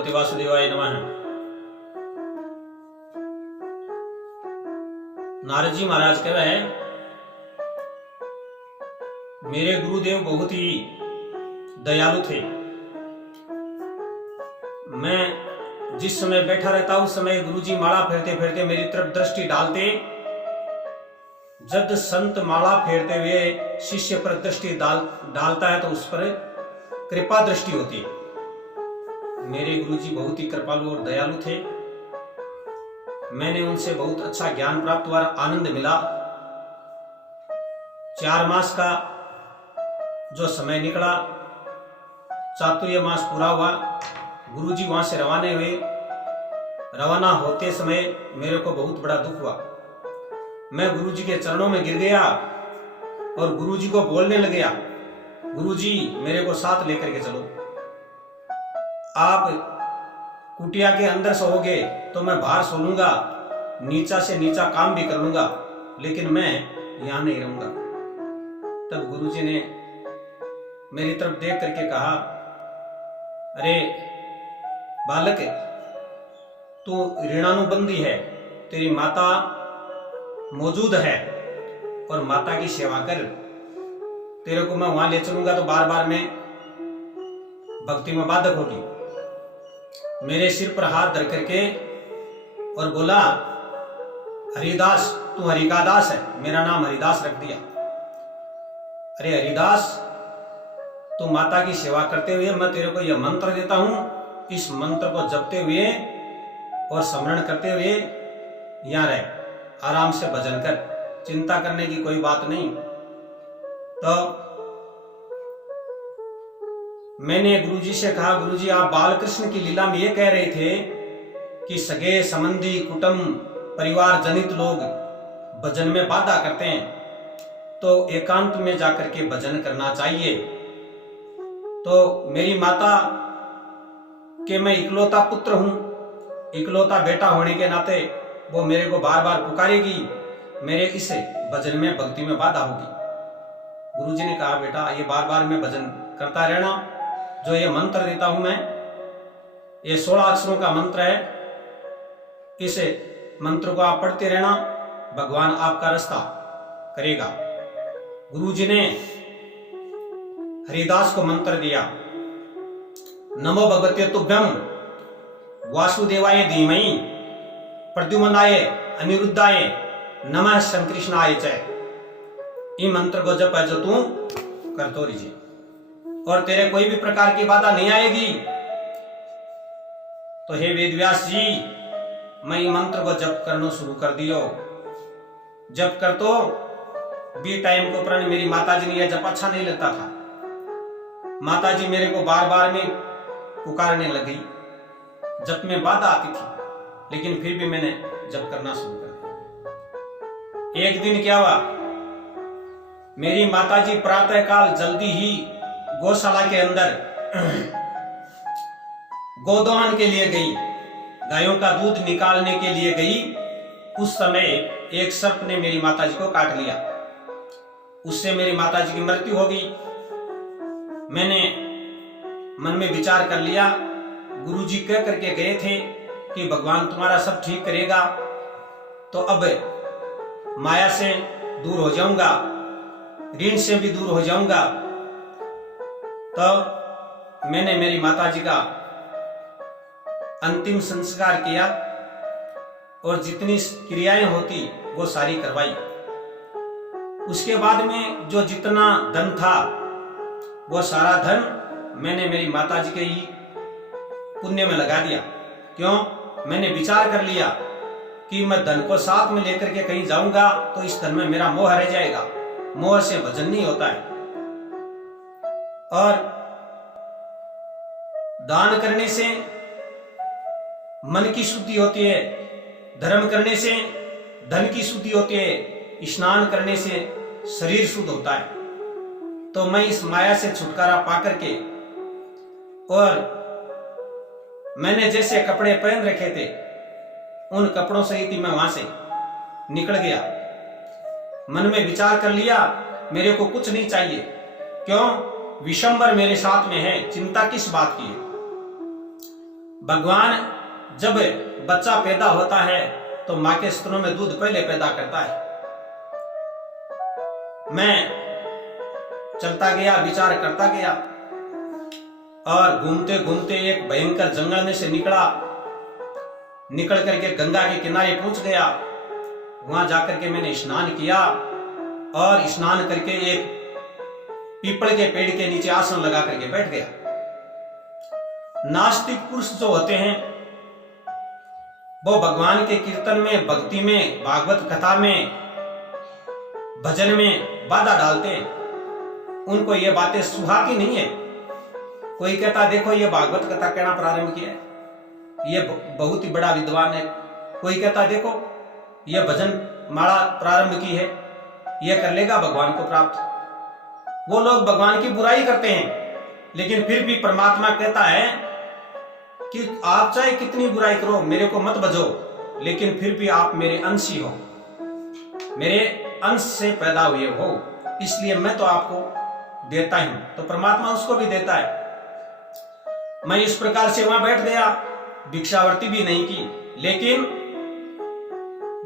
भगवते वासुदेवाय नमः। नारद जी महाराज कह रहे हैं, मेरे गुरुदेव बहुत ही दयालु थे। मैं जिस समय बैठा रहता उस समय गुरुजी माला फेरते फेरते मेरी तरफ दृष्टि डालते। जब संत माला फेरते हुए शिष्य पर दृष्टि डालता है तो उस पर कृपा दृष्टि होती है। मेरे गुरुजी बहुत ही कृपालु और दयालु थे। मैंने उनसे बहुत अच्छा ज्ञान प्राप्त हुआ, आनंद मिला। 4 मास का जो समय निकला, चातुर्य मास पूरा हुआ, गुरुजी वहां से रवाना होते समय मेरे को बहुत बड़ा दुख हुआ। मैं गुरुजी के चरणों में गिर गया और गुरुजी को बोलने लग गया, गुरुजी मेरे को साथ लेकर के चलो। आप कुटिया के अंदर सोओगे तो मैं बाहर सो लूंगा, नीचा से नीचा काम भी कर लूंगा, लेकिन मैं यहां नहीं रहूंगा। तब गुरुजी ने मेरी तरफ देख करके कहा, अरे बालक, तू ऋणानुबंधी है, तेरी माता मौजूद है और माता की सेवा कर। तेरे को मैं वहां ले चलूंगा तो बार बार मैं भक्ति में बाधक होगी। मेरे सिर पर हाथ धर करके और बोला, हरिदास, तू हरि का दास है, मेरा नाम हरिदास रख दिया। अरे हरिदास, तू माता की सेवा करते हुए मैं तेरे को यह मंत्र देता हूं, इस मंत्र को जपते हुए और स्मरण करते हुए यहां रह, आराम से भजन कर, चिंता करने की कोई बात नहीं। तो मैंने गुरुजी से कहा, गुरुजी आप बालकृष्ण की लीला में ये कह रहे थे कि सगे संबंधी कुटुंब परिवार जनित लोग भजन में बाधा करते हैं, तो एकांत में जाकर के भजन करना चाहिए। तो मेरी माता के मैं इकलौता पुत्र हूं, इकलौता बेटा होने के नाते वो मेरे को बार बार पुकारेगी, मेरे इस भजन में भक्ति में बाधा होगी। गुरुजी ने कहा, बेटा ये बार बार मैं भजन करता रहना, जो ये मंत्र देता हूं मैं, ये 16 अक्षरों का मंत्र है, इस मंत्र को आप पढ़ते रहना, भगवान आपका रास्ता करेगा। गुरुजी ने हरिदास को मंत्र दिया, नमो भगवते तुभ्यं वासुदेवाय धीमहि प्रद्युम्नाय अनिरुद्धाय नमः शंकृष्णाय च। ये मंत्र को जप जो तू करतो रहिए और तेरे कोई भी प्रकार की बाधा नहीं आएगी। तो हे वेदव्यास जी, मैं ये मंत्र को जप करना शुरू कर दियो। जप कर तो बी टाइम को प्रण मेरी माताजी ने यह जप अच्छा नहीं लगता था। माताजी मेरे को बार बार में पुकारने लगी, जप में बाधा आती थी, लेकिन फिर भी मैंने जप करना शुरू कर दिया। एक दिन क्या हुआ, मेरी माताजी प्रातः काल जल्दी ही गौशाला के अंदर गोदोहन के लिए गई, गायों का दूध निकालने के लिए गई। उस समय एक सर्प ने मेरी माताजी को काट लिया, उससे मेरी माताजी की मृत्यु हो गई। मैंने मन में विचार कर लिया, गुरुजी कह करके गए थे कि भगवान तुम्हारा सब ठीक करेगा, तो अब माया से दूर हो जाऊंगा, ऋण से भी दूर हो जाऊंगा। तो मैंने मेरी माताजी का अंतिम संस्कार किया और जितनी क्रियाएं होती वो सारी करवाई। उसके बाद में जो जितना धन था वो सारा धन मैंने मेरी माताजी के ही पुण्य में लगा दिया। क्यों? मैंने विचार कर लिया कि मैं धन को साथ में लेकर के कहीं जाऊंगा तो इस धन में मेरा मोह रह जाएगा, मोह से भजन नहीं होता है। और दान करने से मन की शुद्धि होती है, धर्म करने से धन की शुद्धि होती है, स्नान करने से शरीर शुद्ध होता है। तो मैं इस माया से छुटकारा पाकर के, और मैंने जैसे कपड़े पहन रखे थे उन कपड़ों सहित ही मैं वहां से निकल गया। मन में विचार कर लिया, मेरे को कुछ नहीं चाहिए। क्यों? विशंबर मेरे साथ में है, चिंता किस बात की है। भगवान जब बच्चा पैदा होता है तो मां के स्तनों में दूध पहले पैदा करता है। मैं चलता गया, विचार करता गया और घूमते घूमते एक भयंकर जंगल में से निकल करके गंगा के किनारे पहुंच गया। वहां जाकर के मैंने स्नान किया और स्नान करके एक पीपल के पेड़ के नीचे आसन लगा करके बैठ गया। नास्तिक पुरुष जो होते हैं वो भगवान के कीर्तन में, भक्ति में, भागवत कथा में, भजन में बाधा डालते हैं। उनको ये बातें सुहाती नहीं है। कोई कहता देखो ये भागवत कथा कहना प्रारंभ किया है, ये बहुत ही बड़ा विद्वान है। कोई कहता देखो ये भजन माला प्रारंभ की है, ये कर लेगा भगवान को प्राप्त। वो लोग भगवान की बुराई करते हैं, लेकिन फिर भी परमात्मा कहता है कि आप चाहे कितनी बुराई करो, मेरे को मत भजो, लेकिन फिर भी आप मेरे अंश ही हो, मेरे अंश से पैदा हुए हो, इसलिए मैं तो आपको देता हूं। तो परमात्मा उसको भी देता है। मैं इस प्रकार से वहां बैठ गया, भिक्षावर्ती भी नहीं की, लेकिन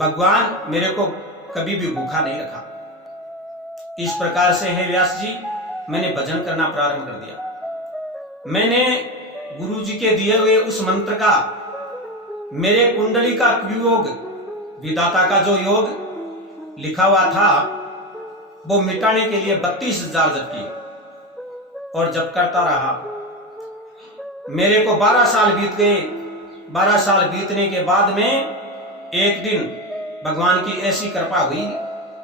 भगवान मेरे को कभी भी भूखा नहीं रखा। इस प्रकार से है व्यास जी, मैंने भजन करना प्रारंभ कर दिया। मैंने गुरु जी के दिए हुए उस मंत्र का, मेरे कुंडली का योग, विधाता का जो योग लिखा हुआ था, वो मिटाने के लिए 32,000 जप किए और जप करता रहा। मेरे को 12 साल बीत गए। 12 साल बीतने के बाद में एक दिन भगवान की ऐसी कृपा हुई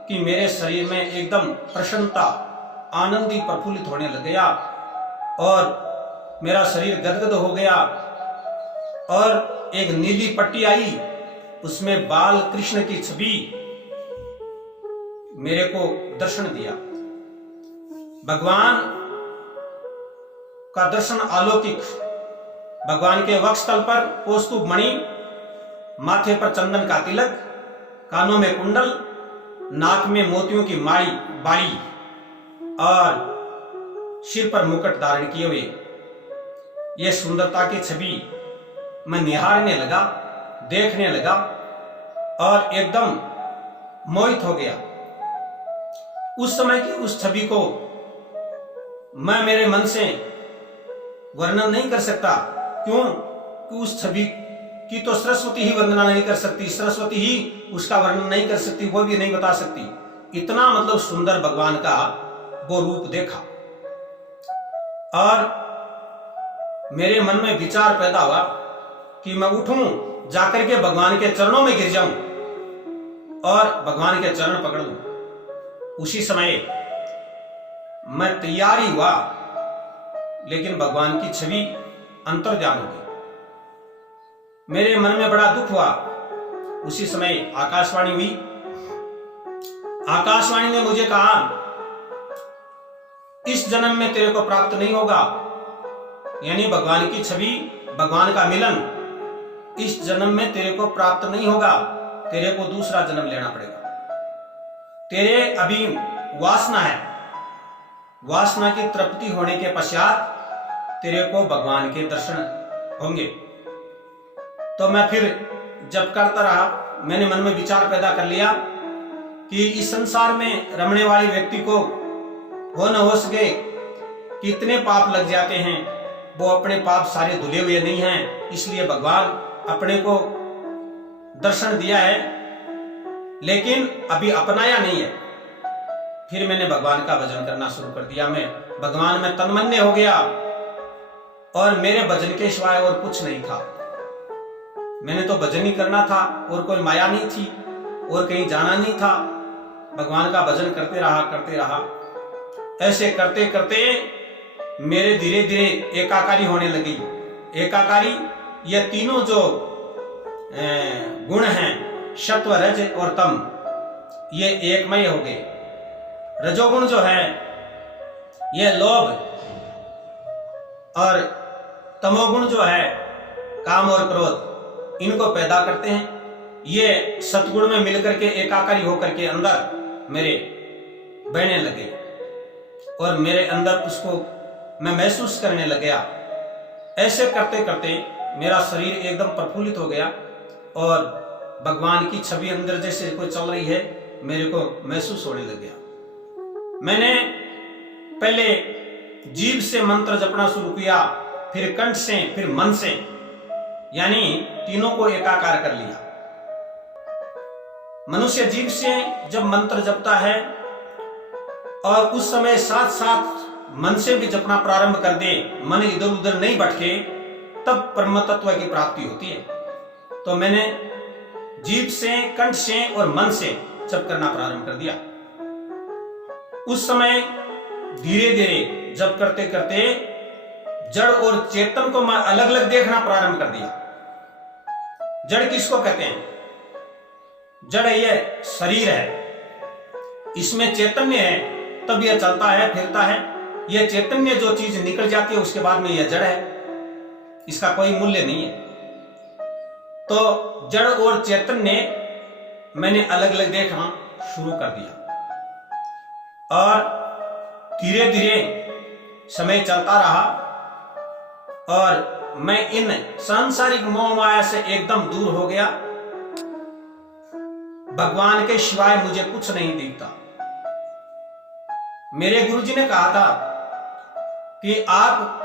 कि मेरे शरीर में एकदम प्रसन्नता, आनंदी प्रफुल्लित होने लग गया और मेरा शरीर गदगद हो गया। और एक नीली पट्टी आई, उसमें बाल कृष्ण की छवि मेरे को दर्शन दिया। भगवान का दर्शन अलौकिक। भगवान के वक्षस्थल पर कौस्तुभ मणि, माथे पर चंदन का तिलक, कानों में कुंडल, नाक में मोतियों की बाड़ी और सिर पर मुकुट धारण किए हुए यह सुंदरता की छवि मैं निहारने लगा, देखने लगा और एकदम मोहित हो गया। उस समय की उस छवि को मैं मेरे मन से वर्णन नहीं कर सकता। क्यों? कि उस छवि की तो सरस्वती ही वर्णना नहीं कर सकती, सरस्वती ही उसका वर्णन नहीं कर सकती, वो भी नहीं बता सकती। इतना मतलब सुंदर भगवान का वो रूप देखा और मेरे मन में विचार पैदा हुआ कि मैं उठूं, जाकर के भगवान के चरणों में गिर जाऊं और भगवान के चरण पकड़ लूं। उसी समय मैं तैयार ही हुआ, लेकिन भगवान की छवि अंतर्ध्यान हो गई। मेरे मन में बड़ा दुख हुआ। उसी समय आकाशवाणी हुई। आकाशवाणी ने मुझे कहा, इस जन्म में तेरे को प्राप्त नहीं होगा, यानी भगवान की छवि, भगवान का मिलन इस जन्म में तेरे को प्राप्त नहीं होगा, तेरे को दूसरा जन्म लेना पड़ेगा। तेरे अभी वासना है, वासना की तृप्ति होने के पश्चात तेरे को भगवान के दर्शन होंगे। तो मैं फिर जब करता रहा, मैंने मन में विचार पैदा कर लिया कि इस संसार में रमने वाले व्यक्ति को हो न हो सके कितने पाप लग जाते हैं, वो अपने पाप सारे धुले हुए नहीं हैं, इसलिए भगवान अपने को दर्शन दिया है लेकिन अभी अपनाया नहीं है। फिर मैंने भगवान का भजन करना शुरू कर दिया। मैं भगवान में तन्मय हो गया और मेरे भजन के सिवाय और कुछ नहीं था। मैंने तो भजन ही करना था और कोई माया नहीं थी और कहीं जाना नहीं था। भगवान का भजन करते रहा। ऐसे करते करते मेरे धीरे धीरे एकाकारी होने लगी। एकाकारी, ये तीनों जो गुण हैं, सत्व, रज और तम, ये एकमय हो गए। रजोगुण जो है ये लोभ और तमोगुण जो है काम और क्रोध, इनको पैदा करते हैं। ये सतगुण में मिलकर के एकाकारी होकर के अंदर मेरे बहने लगे और मेरे अंदर उसको मैं महसूस करने लग गया ऐसे करते करते मेरा शरीर एकदम प्रफुल्लित हो गया और भगवान की छवि अंदर जैसे कोई चल रही है मेरे को महसूस होने लग गया। मैंने पहले जीभ से मंत्र जपना शुरू किया, फिर कंठ से, फिर मन से, यानी तीनों को एकाकार कर लिया। मनुष्य जीभ से जब मंत्र जपता है और उस समय साथ साथ मन से भी जपना प्रारंभ कर दे, मन इधर उधर नहीं भटके, तब ब्रह्म तत्व की प्राप्ति होती है। तो मैंने जीभ से, कंठ से और मन से जप करना प्रारंभ कर दिया। उस समय धीरे धीरे जप करते करते जड़ और चेतन को मैं अलग अलग देखना प्रारंभ कर दिया। जड़ किसको कहते हैं? जड़ यह शरीर है, इसमें चैतन्य है, तब यह चलता है, फिरता है। यह चैतन्य जो चीज निकल जाती है उसके बाद में यह जड़ है, इसका कोई मूल्य नहीं है। तो जड़ और चैतन्य मैंने अलग अलग देखना शुरू कर दिया और धीरे धीरे समय चलता रहा और मैं इन सांसारिक मोह माया से एकदम दूर हो गया। भगवान के सिवाय मुझे कुछ नहीं दिखता। मेरे गुरुजी ने कहा था कि आप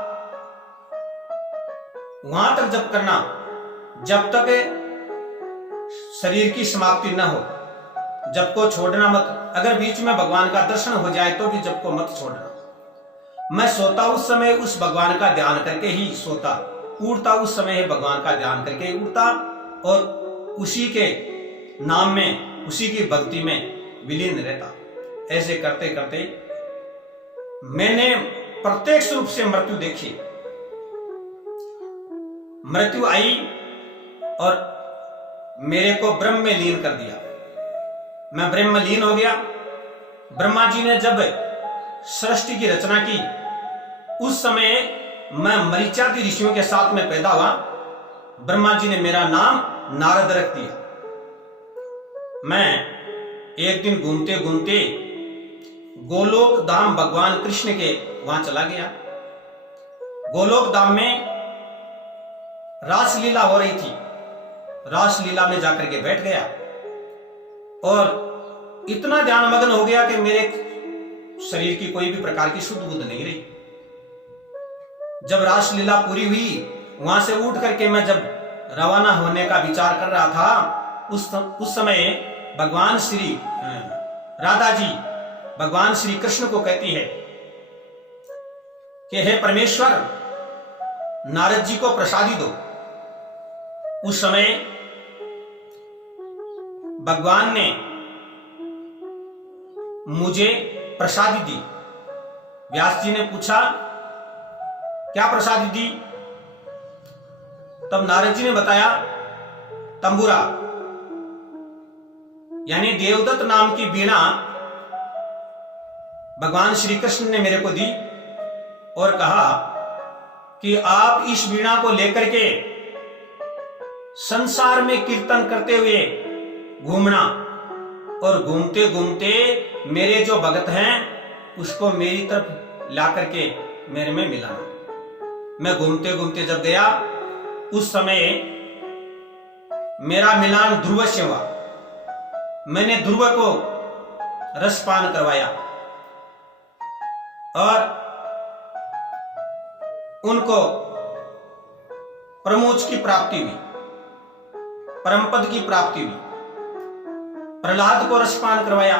वहां तक जप करना जब तक शरीर की समाप्ति न हो, जप को छोड़ना मत। अगर बीच में भगवान का दर्शन हो जाए तो भी जप को मत छोड़ना। मैं सोता उस समय उस भगवान का ध्यान करके ही सोता, उड़ता उस समय ही भगवान का ध्यान करके ही उड़ता और उसी के नाम में, उसी की भक्ति में विलीन रहता। ऐसे करते करते मैंने प्रत्यक्ष रूप से मृत्यु देखी। मृत्यु आई और मेरे को ब्रह्म में लीन कर दिया। मैं ब्रह्म में लीन हो गया। ब्रह्मा जी ने जब सृष्टि की रचना की उस समय मैं मरीचादि ऋषियों के साथ में पैदा हुआ। ब्रह्मा जी ने मेरा नाम नारद रख दिया। मैं एक दिन घूमते घूमते गोलोक धाम भगवान कृष्ण के वहां चला गया। गोलोक धाम में रासलीला हो रही थी। रासलीला में जाकर के बैठ गया और इतना ध्यान मग्न हो गया कि मेरे शरीर की कोई भी प्रकार की शुद्ध बुद्ध नहीं रही। जब रासलीला पूरी हुई, वहां से उठ करके मैं जब रवाना होने का विचार कर रहा था, उस समय भगवान श्री राधा जी भगवान श्री कृष्ण को कहती है कि हे परमेश्वर, नारद जी को प्रसादी दो। उस समय भगवान ने मुझे प्रसादी दी। व्यास जी ने पूछा क्या प्रसादी दी? तब नारद जी ने बताया तंबूरा, यानी देवदत्त नाम की वीणा भगवान श्री कृष्ण ने मेरे को दी और कहा कि आप इस वीणा को लेकर के संसार में कीर्तन करते हुए घूमना और घूमते घूमते मेरे जो भगत हैं उसको मेरी तरफ ला करके मेरे में मिलाना। मैं घूमते घूमते जब गया उस समय मेरा मिलान ध्रुव से हुआ। मैंने ध्रुव को रसपान करवाया और उनको परमोच्च की प्राप्ति हुई, परमपद की प्राप्ति हुई। प्रहलाद को रसपान करवाया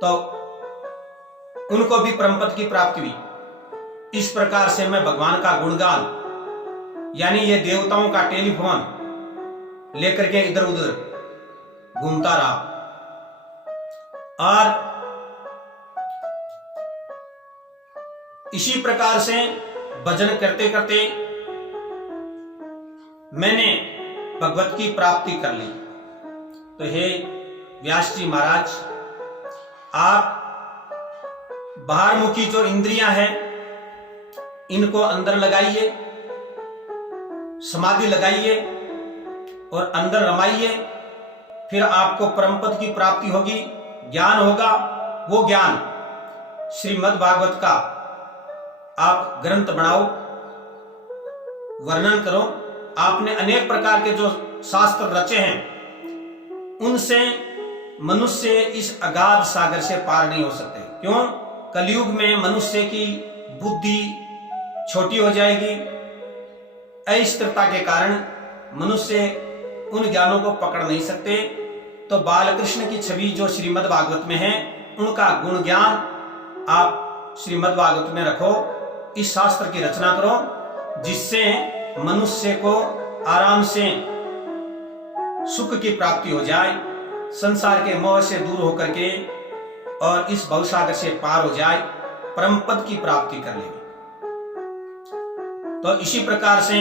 तो उनको भी परमपद की प्राप्ति हुई। इस प्रकार से मैं भगवान का गुणगान, यानी ये देवताओं का टेलीफोन लेकर के इधर उधर घूमता रहा और इसी प्रकार से भजन करते करते मैंने भगवत की प्राप्ति कर ली। तो हे व्यास जी महाराज, आप बाहरमुखी जो इंद्रियां हैं इनको अंदर लगाइए, समाधि लगाइए और अंदर रमाइए, फिर आपको परमपद की प्राप्ति होगी, ज्ञान होगा। वो ज्ञान श्रीमद् भागवत का आप ग्रंथ बनाओ, वर्णन करो। आपने अनेक प्रकार के जो शास्त्र रचे हैं, उनसे मनुष्य इस अगाध सागर से पार नहीं हो सकते। क्यों? कलयुग में मनुष्य की बुद्धि छोटी हो जाएगी। अस्थिरता के कारण मनुष्य उन ज्ञानों को पकड़ नहीं सकते। तो बालकृष्ण की छवि जो श्रीमद् भागवत में है, उनका गुण ज्ञान आप श्रीमद् भागवत में रखो, इस शास्त्र की रचना करो, जिससे मनुष्य को आराम से सुख की प्राप्ति हो जाए, संसार के मोह से दूर होकर के और इस भवसागर से पार हो जाए, परम पद की प्राप्ति कर ले। तो इसी प्रकार से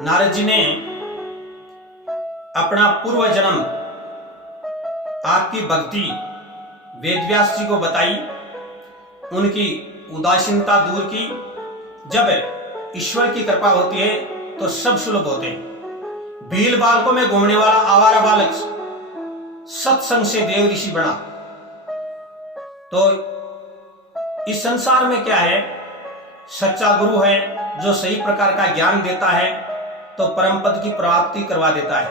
नारद जी ने अपना पूर्व जन्म आपकी भक्ति वेदव्यास जी को बताई, उनकी उदासीनता दूर की। जब ईश्वर की कृपा होती है तो सब सुलभ होते हैं। भील बालकों में घूमने वाला आवारा बालक सत्संग से देव ऋषि बना। तो इस संसार में क्या है? सच्चा गुरु है जो सही प्रकार का ज्ञान देता है, तो परम पद की प्राप्ति करवा देता है,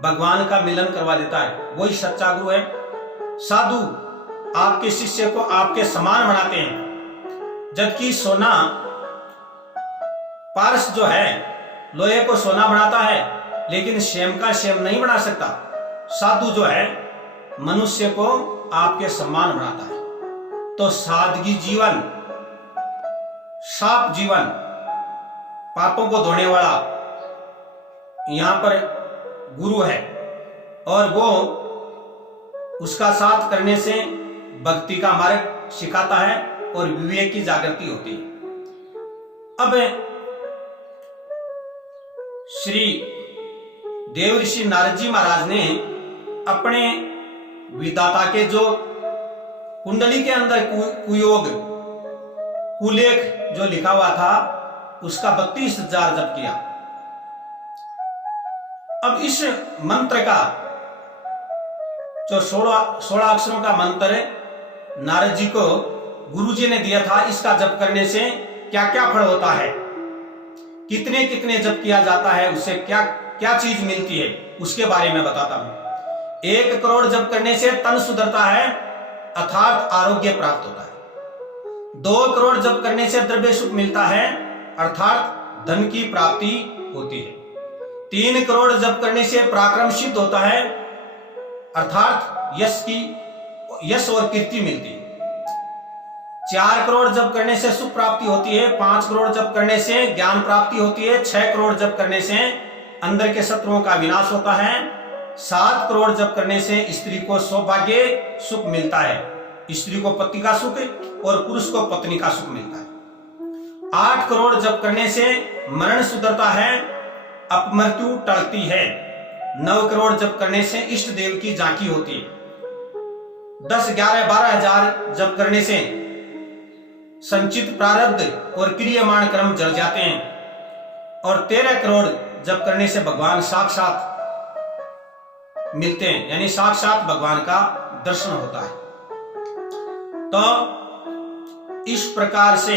भगवान का मिलन करवा देता है, वही सच्चा गुरु है। साधु आपके शिष्य को आपके समान बनाते हैं, जबकि सोना पारस जो है लोहे को सोना बनाता है, लेकिन शेम का शेम नहीं बना सकता। साधु जो है मनुष्य को आपके समान बनाता है। तो सादगी जीवन, साफ जीवन, पापों को धोने वाला यहां पर गुरु है, और वो उसका साथ करने से भक्ति का मार्ग सिखाता है और विवेक की जागृति होती है। अब श्री देव ऋषि नारद जी महाराज ने अपने विधाता के जो कुंडली के अंदर कुयोग कुलेख जो लिखा हुआ था, उसका 32,000 जप किया। अब इस मंत्र का जो 16 अक्षरों का मंत्र नारद जी को गुरु जी ने दिया था, इसका जप करने से क्या क्या फल होता है, कितने कितने जप किया जाता है, उससे क्या क्या चीज मिलती है, उसके बारे में बताता हूं। 1 करोड़ जप करने से तन सुधरता है, अर्थात आरोग्य प्राप्त होता है। 2 करोड़ जप करने से द्रव्य सुख मिलता है, अर्थात धन की प्राप्ति होती है। 3 करोड़ जप करने से पराक्रम सिद्ध होता है, अर्थात यश और कीर्ति मिलती है। 4 करोड़ जप करने से सुख प्राप्ति होती है। 5 करोड़ जप करने से ज्ञान प्राप्ति होती है। 6 करोड़ जप करने से अंदर के शत्रुओं का विनाश होता है। 7 करोड़ जप करने से स्त्री को सौभाग्य सुख मिलता है, स्त्री को पति का सुख और पुरुष को पत्नी का सुख मिलता है। 8 करोड़ जप करने से मरण सुधरता है, अपमृत्यु टलती है। 9 करोड़ जप करने से इष्ट देव की झांकी होती है। 10, 11, 12,000 जप करने से संचित प्रारब्ध और क्रियमाण कर्म जल जाते हैं। और 13 करोड़ जप करने से भगवान साक्षात मिलते हैं, यानी साक्षात भगवान का दर्शन होता है। तो इस प्रकार से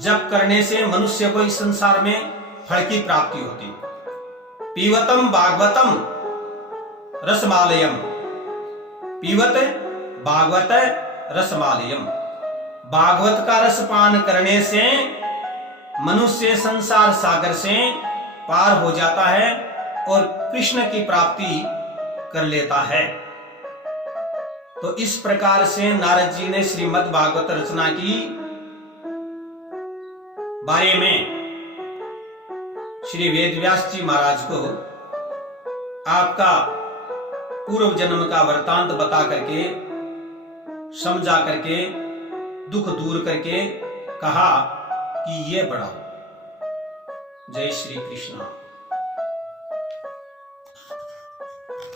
जप करने से मनुष्य को इस संसार में फल की प्राप्ति होती है। पीवतम भागवतम रसमालयम, पीवत भागवत रसमालयम, भागवत का रस पान करने से मनुष्य संसार सागर से पार हो जाता है और कृष्ण की प्राप्ति कर लेता है। तो इस प्रकार से नारद जी ने श्रीमद् भागवत रचना की बारे में श्री वेदव्यास जी महाराज को आपका पूर्व जन्म का वृतांत बता करके, समझा करके, दुख दूर करके कहा कि ये बढ़ाओ। जय श्री कृष्ण।